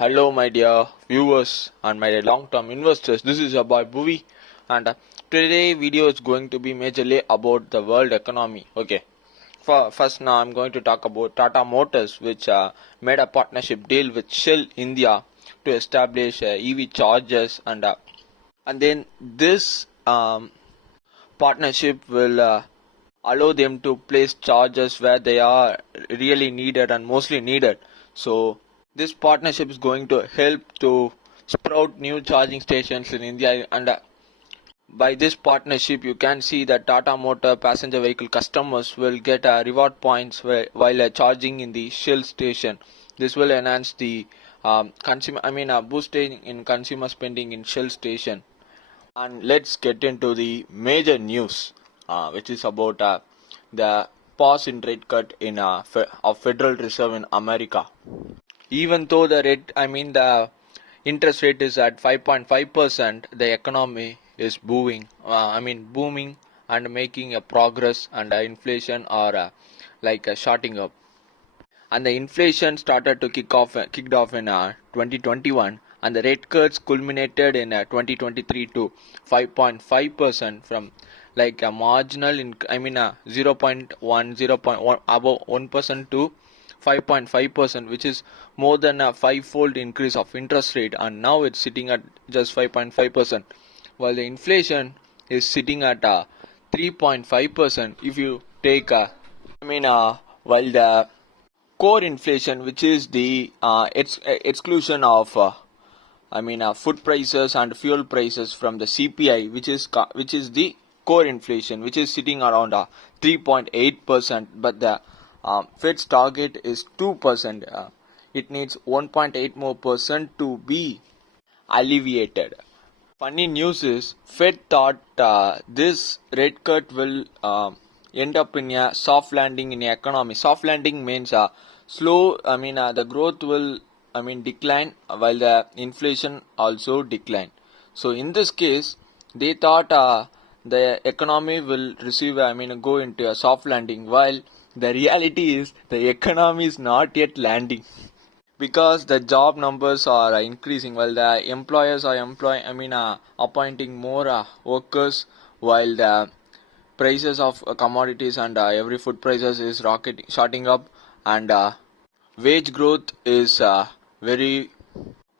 Hello, my dear viewers and my long-term investors. This is your boy Bhuvi, and today video is going to be majorly about the world economy. Okay, first now I'm going to talk about Tata Motors, which made a partnership deal with Shell India to establish EV chargers, and then this partnership will allow them to place chargers where they are really needed and mostly needed. So this partnership is going to help to sprout new charging stations in India, and by this partnership you can see that Tata Motor passenger vehicle customers will get reward points while charging in the Shell station. This will enhance the boosting in consumer spending in Shell station. And let's get into the major news, which is about the pause in rate cut in of Federal Reserve in America. Even though the interest rate is at 5.5%, the economy is booming and making a progress, and inflation are shooting up. And the inflation started to kicked off in 2021, and the rate cuts culminated in 2023 to 5.5% from like a marginal 0.1 above 1% to 5.5%, which is more than a five-fold increase of interest rate, and now it's sitting at just 5.5%, while the inflation is sitting at 3.5%. If you take while the core inflation, which is the exclusion of food prices and fuel prices from the CPI, which is the core inflation, which is sitting around 3.8%, but the Fed's target is 2%. It needs 1.8 more percent to be alleviated. Funny news is Fed thought this rate cut will end up in a soft landing in the economy. Soft landing means slow. The growth will decline while the inflation also decline. So in this case, they thought the economy will go into a soft landing, while the reality is the economy is not yet landing. Because the job numbers are increasing, while the employers are appointing more workers, while the prices of commodities and every food prices is shooting up, and wage growth is very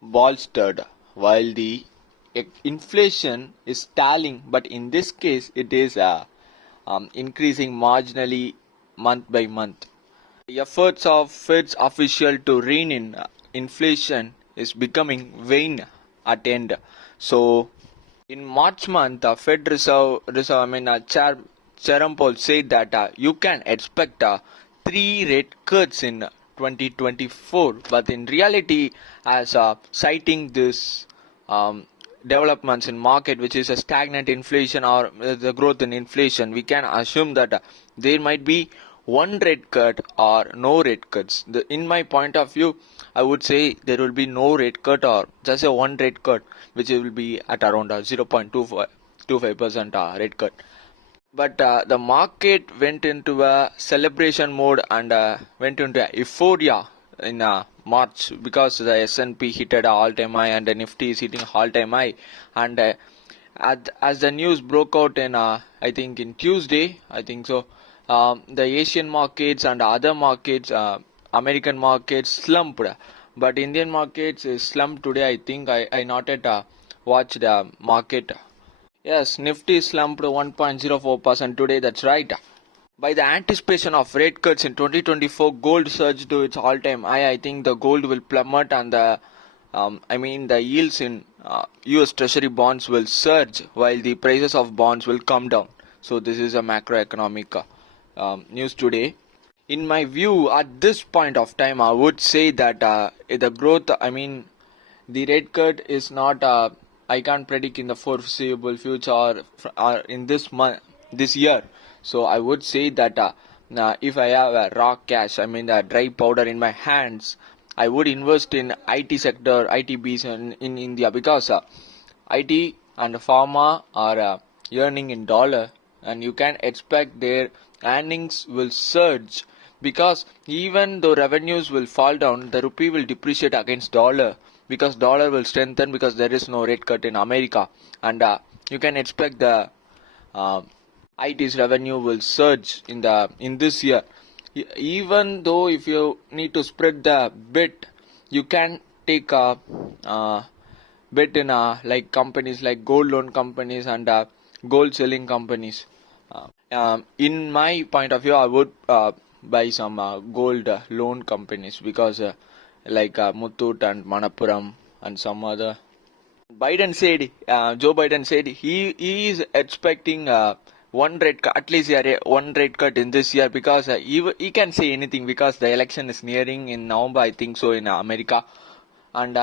bolstered, while the inflation is stalling, but in this case it is increasing marginally month by month. The efforts of Fed's official to rein in inflation is becoming vain at end. So, in March month, the Fed Chair Powell said that you can expect three rate cuts in 2024, but in reality, as citing this developments in market, which is a stagnant inflation or the growth in inflation, we can assume that there might be one rate cut or no rate cuts. In my point of view, I would say there will be no rate cut or just a one rate cut, which will be at around 0.25% rate cut. But the market went into a celebration mode and went into euphoria in March, because the S&P hit an all-time high and the Nifty is hitting all-time high. And as the news broke out in I think in Tuesday, I think so, the Asian markets and other markets, American markets slumped, but Indian markets is slumped today. I think I not yet watched the market. Yes, Nifty slumped 1.04% today, that's right. By the anticipation of rate cuts in 2024, gold surged to its all-time high. I think the gold will plummet, and the yields in US Treasury bonds will surge, while the prices of bonds will come down. So this is a macroeconomic news today. In my view, at this point of time, I would say that the growth, the rate cut is not, I can't predict in the foreseeable future or in this year. So I would say that if I have a raw cash, the dry powder in my hands, I would invest in IT sector, ITBs in India, because IT and pharma are earning in dollar, and you can expect their earnings will surge because even though revenues will fall down, the rupee will depreciate against dollar, because dollar will strengthen because there is no rate cut in America, and you can expect the uh, IT's revenue will surge in this year. Even though if you need to spread the bet, you can take a bet in like companies like gold loan companies and gold selling companies. In my point of view, I would buy some gold loan companies, because like Muthoot and Manappuram and some other. Joe Biden said he is expecting one rate cut, at least one rate cut in this year, because he can say anything, because the election is nearing in November, I think so, in America. And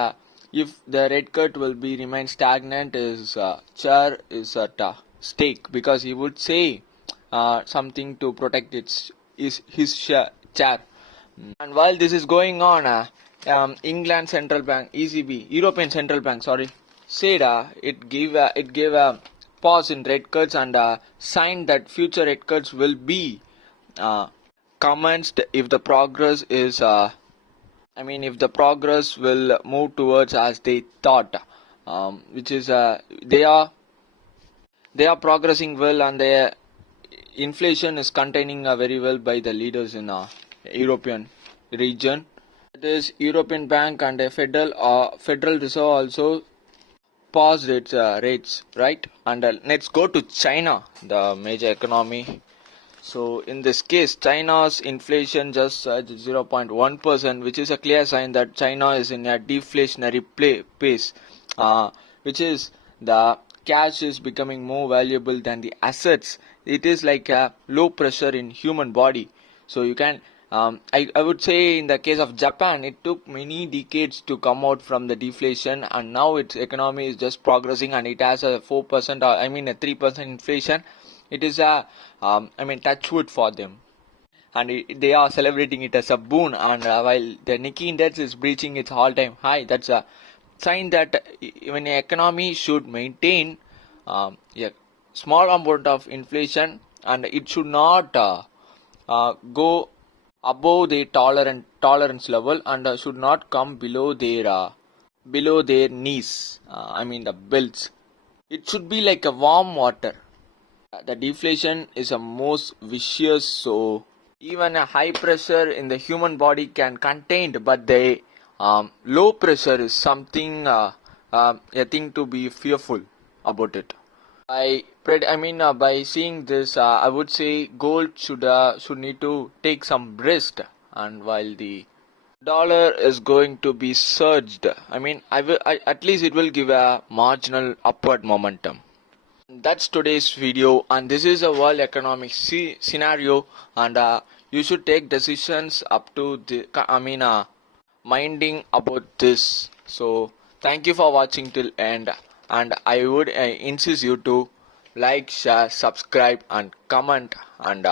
if the rate cut will be remain stagnant, his chair is at stake, because he would say something to protect his chair. And while this is going on, England Central Bank, ECB, European Central Bank, sorry, said it gave a pause in rate cuts, and signed that future rate cuts will be uh, commenced if the progress is, if the progress will move towards as they thought, which is they are progressing well, and their inflation is containing very well by the leaders in European region. This European Bank and a Federal Reserve also paused its rates, right? And let's go to China, the major economy. So in this case, China's inflation just surged 0.1%, which is a clear sign that China is in a deflationary pace, which is the cash is becoming more valuable than the assets. It is like a low pressure in human body. So you can, I would say in the case of Japan, it took many decades to come out from the deflation, and now its economy is just progressing, and it has a 4%, or a 3% inflation. It is a, touch wood for them, and they are celebrating it as a boon. And while the Nikkei index is breaching its all-time high, that's a sign that when an economy should maintain a small amount of inflation, and it should not go above the tolerance level, and should not come below their knees. The belts. It should be like a warm water. The deflation is a most vicious, so even a high pressure in the human body can contained, but the low pressure is something, a thing to be fearful about it. By seeing this, I would say gold should need to take some risk, and while the dollar is going to be surged, at least it will give a marginal upward momentum. That's today's video, and this is a world economic scenario, and you should take decisions up to the minding about this. So thank you for watching till end, and I would insist you to like, share, subscribe and comment, and